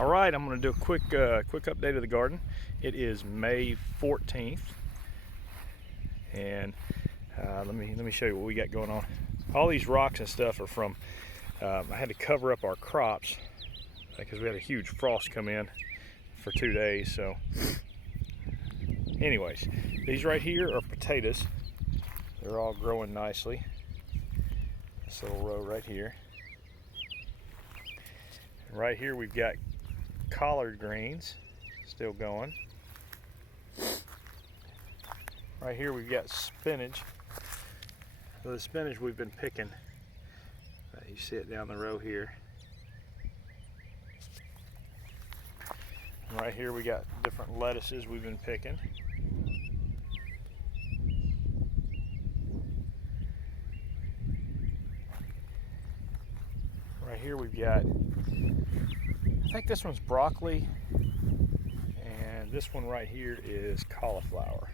All right, I'm going to do a quick update of the garden. It is May 14th, and let me show you what we got going on. All these rocks and stuff are from. I had to cover up our crops because we had a huge frost come in for 2 days. So, anyways, these right here are potatoes. They're all growing nicely. This little row right here. And right here we've got collard greens still going. Right here we've got spinach. So the spinach we've been picking. You see it down the row here. And right here we got different lettuces we've been picking. Right here we've got, I think this one's broccoli, and this one right here is cauliflower.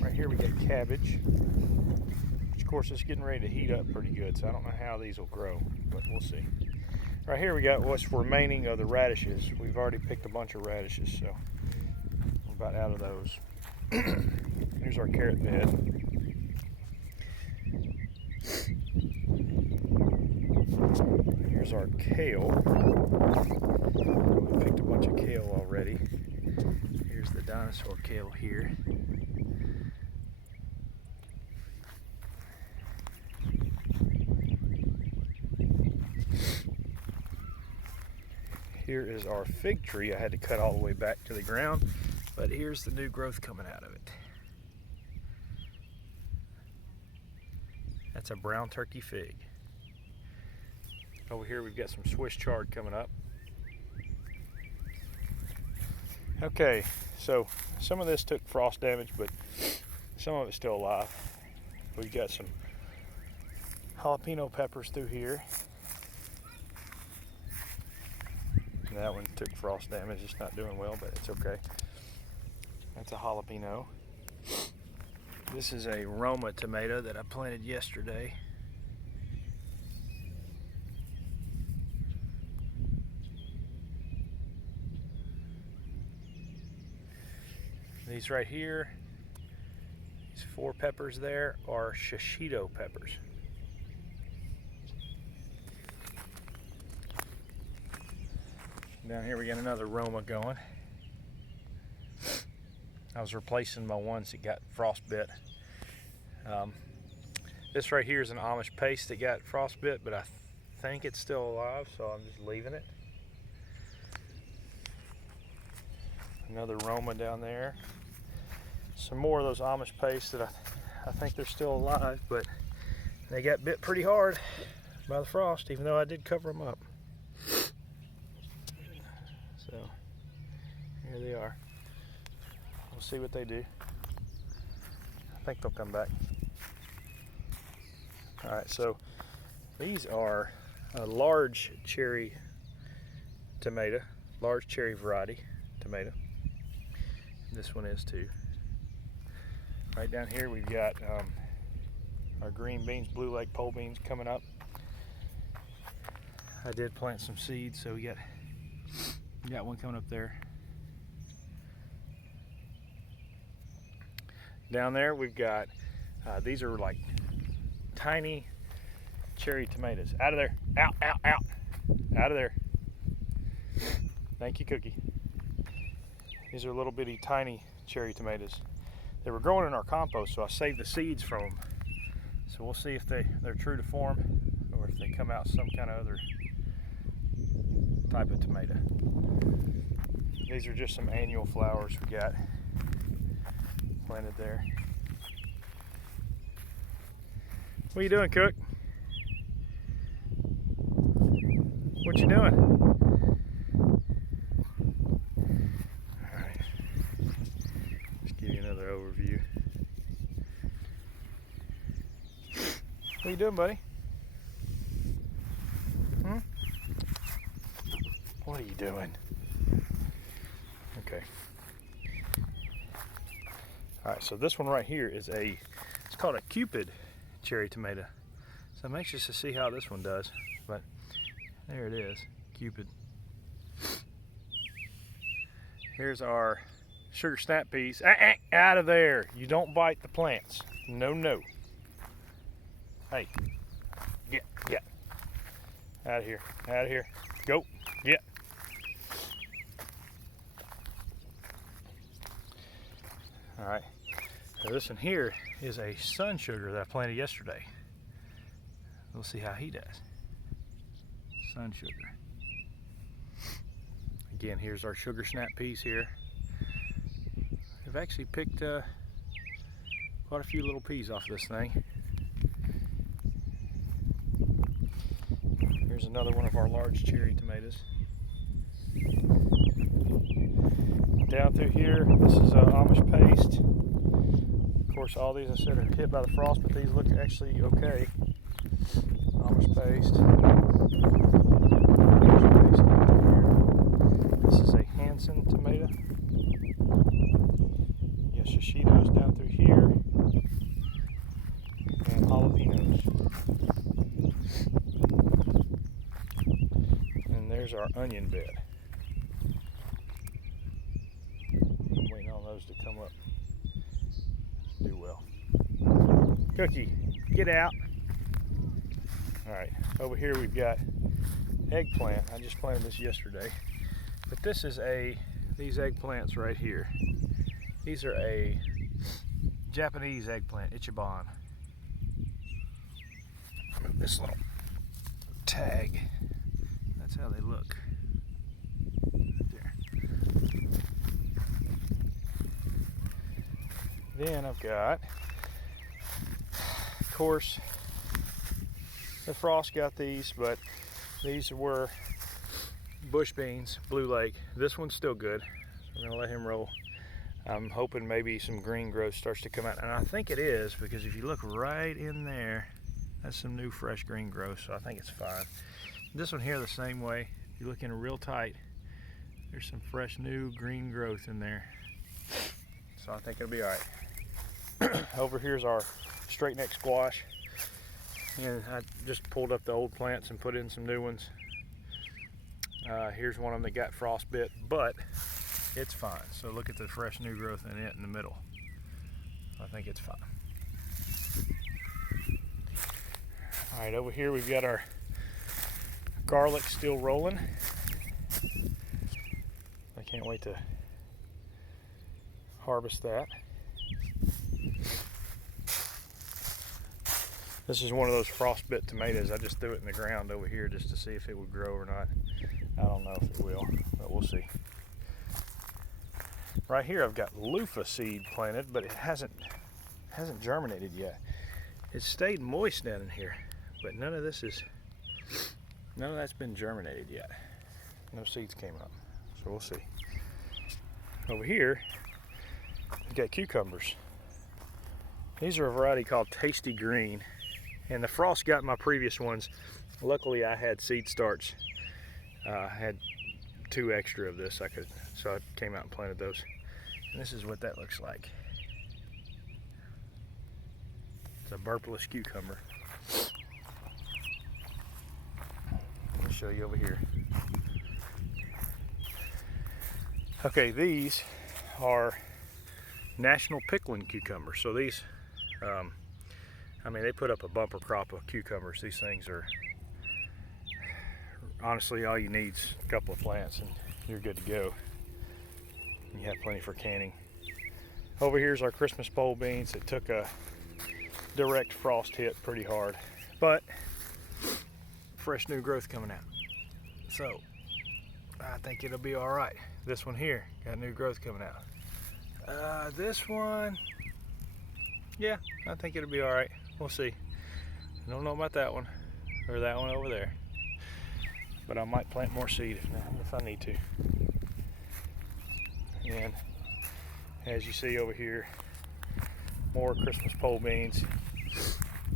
Right here we got cabbage, which of course is getting ready to heat up pretty good, so I don't know how these will grow, but we'll see. Right here we got what's remaining of the radishes. We've already picked a bunch of radishes, so we're about out of those. Here's our carrot bed. Here's our kale. We picked a bunch of kale already. Here's the dinosaur kale here. Here is our fig tree. I had to cut all the way back to the ground, but here's the new growth coming out of it. That's a brown turkey fig. Over here we've got some Swiss chard coming up. Okay, so some of this took frost damage, but some of it's still alive. We've got some jalapeno peppers through here. And that one took frost damage. It's not doing well, but it's okay. That's a jalapeno. This is a Roma tomato that I planted yesterday. These right here, these 4 peppers there, are shishito peppers. Down here we got another Roma going. I was replacing my ones that got frostbit. This right here is an Amish paste that got frostbit, but I think it's still alive, so I'm just leaving it. Another Roma down there. Some more of those Amish pastes that I think they're still alive, but they got bit pretty hard by the frost, even though I did cover them up. So here they are. We'll see what they do. I think they'll come back. All right, so these are a large cherry tomato, large cherry variety tomato. This one is too. Right down here we've got our green beans, Blue Lake pole beans coming up. I did plant some seeds, so we got one coming up there. Down there we've got, these are like tiny cherry tomatoes. Out of there, out, out, out, out of there. Thank you, Cookie. These are little bitty tiny cherry tomatoes. They were growing in our compost, so I saved the seeds from them. So we'll see if they're true to form or if they come out some kind of other type of tomato. These are just some annual flowers we got planted there. What are you doing, Cook? What you doing? Give you another overview. What are you doing, buddy? What are you doing? Okay. All right, so this one right here is it's called a Cupid cherry tomato. So I'm anxious to see how this one does. But there it is, Cupid. Here's our sugar snap peas. Out of there. You don't bite the plants. No, no. Hey, get. Out of here, out of here. Go, get. All right, so this one here is a sun sugar that I planted yesterday. We'll see how he does. Sun sugar. Again, here's our sugar snap peas here. I've actually picked quite a few little peas off this thing. Here's another one of our large cherry tomatoes. Down through here, this is Amish paste. Of course, all these I said are hit by the frost, but these look actually okay. Amish paste. This is a Hansen tomato. Yoshishitos down through here. And jalapenos. And there's our onion bed. I'm waiting on those to come up. Do well. Cookie, get out. Alright, over here we've got eggplant. I just planted this yesterday. But this is these eggplants right here. These are a Japanese eggplant, Ichiban. Move this little tag. That's how they look. Right there. Then I've got, of course, the frost got these, but these were bush beans, Blue Lake. This one's still good, so we're gonna let him roll. I'm hoping maybe some green growth starts to come out, and I think it is, because if you look right in there, that's some new fresh green growth, so I think it's fine. This one here the same way. If you look in real tight, there's some fresh new green growth in there, so I think it'll be all right. Over here's our straight neck squash, and I just pulled up the old plants and put in some new ones. Here's one of them that got frostbit, but it's fine. So look at the fresh new growth in it in the middle. I think it's fine. All right, over here we've got our garlic still rolling. I can't wait to harvest that. This is one of those frostbit tomatoes. I just threw it in the ground over here just to see if it would grow or not. I don't know if it will, but we'll see. Right here I've got loofah seed planted, but it hasn't germinated yet. It's stayed moist down in here, but none of that's been germinated yet. No seeds came up, so we'll see. Over here, we've got cucumbers. These are a variety called Tasty Green, and the frost got my previous ones. Luckily, I had seed starts. I had 2 extra of this so I came out and planted those. And this is what that looks like. It's a burpless cucumber. Let me show you over here. Okay, these are National Pickling cucumbers. So these, I mean, they put up a bumper crop of cucumbers. These things are, honestly, all you need is a couple of plants and you're good to go. You have plenty for canning. Over here's our Christmas pole beans. It took a direct frost hit pretty hard, but fresh new growth coming out. So I think it'll be all right. This one here got new growth coming out. This one, yeah, I think it'll be all right. We'll see. I don't know about that one or that one over there, but I might plant more seed if I need to. And as you see over here, more Christmas pole beans.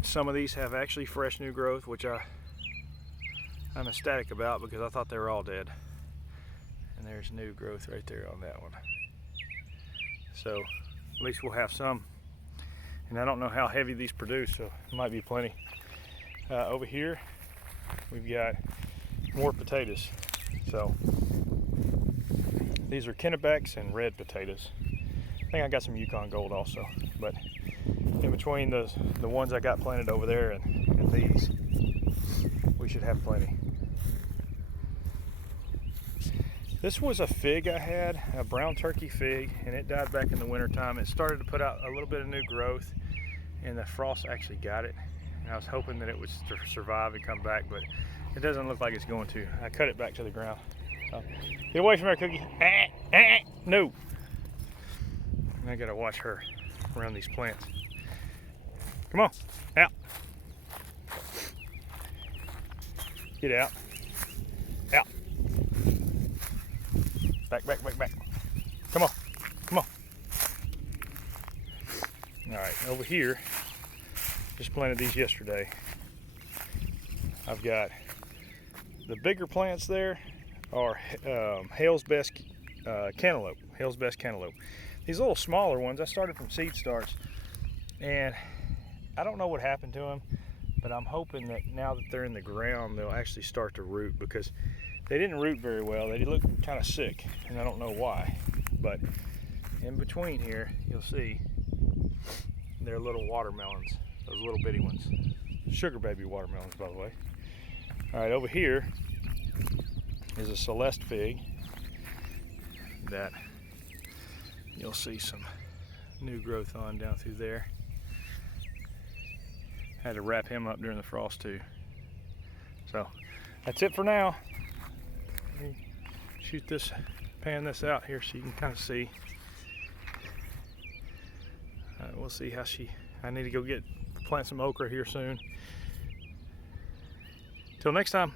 Some of these have actually fresh new growth, which I'm ecstatic about because I thought they were all dead. And there's new growth right there on that one. So at least we'll have some. And I don't know how heavy these produce, so it might be plenty. Over here, we've got more potatoes. So these are Kennebecks and red potatoes. I think I got some Yukon Gold also, but in between the ones I got planted over there and these, we should have plenty. This was a fig I had, a brown turkey fig, and it died back in the winter time. It started to put out a little bit of new growth, and the frost actually got it. And I was hoping that it would survive and come back, but it doesn't look like it's going to. I cut it back to the ground. Get away from her, Cookie. No. And I gotta watch her around these plants. Come on, out. Get out. Out. Back, back, back, back. Come on, come on. All right, over here, just planted these yesterday. I've got the bigger plants there are Hale's Best Cantaloupe. Hale's Best Cantaloupe. These little smaller ones, I started from seed starts, and I don't know what happened to them, but I'm hoping that now that they're in the ground, they'll actually start to root, because they didn't root very well. They look kind of sick, and I don't know why. But in between here, you'll see they're little watermelons, those little bitty ones. Sugar baby watermelons, by the way. All right, over here is a Celeste fig that you'll see some new growth on down through there. Had to wrap him up during the frost too. So that's it for now. Let me shoot this, pan this out here so you can kind of see. We'll see how I need to go plant some okra here soon. Till next time.